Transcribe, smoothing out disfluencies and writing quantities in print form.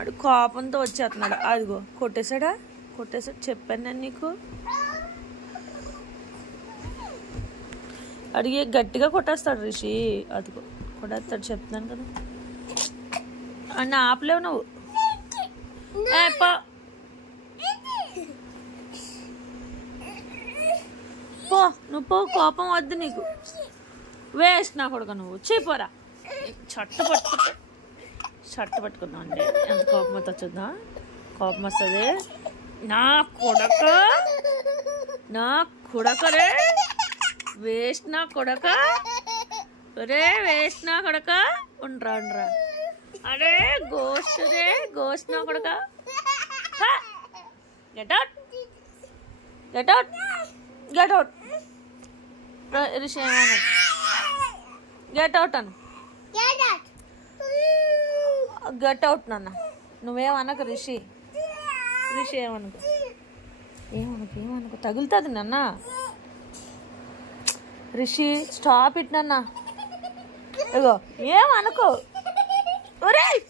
ఆడు కోపంతో వచ్చేస్తున్నాడు. అదిగో కొట్టేశాడు. చెప్పాను నేను నీకు. అడిగి గట్టిగా కొట్టేస్తాడు రిషి. అదిగో కొట్టేస్తాడు, చెప్తున్నాను కదా. అన్న ఆపలేవు నువ్వు. పో నువ్వు పో, కోపం వద్దు నీకు. వేస్ట్ నా కొడుకు నువ్వు. చీపోరా. షర్ట్ పట్టుకున్నావు అండి. ఎంత కోపం వస్తా చూద్దాం. కోపం వస్తుంది. నా కొడక రే వేస్ట్ నా కొడక రే వేస్ట్ నా కొడక. ఉండరా అరే గోస్ట్ నా కొడక. గెట్ అవుట్ రిషి ఏమన్నా గెట్ అవుట్ అను. గెట్ అవుట్ నాన్న. నువ్వేమనకు రిషి ఏమనుకో తగులుతుంది నాన్న. రిషి స్టాప్ ఇట్ నాన్న. ఇగో ఏమనుకో. ఒరేయ్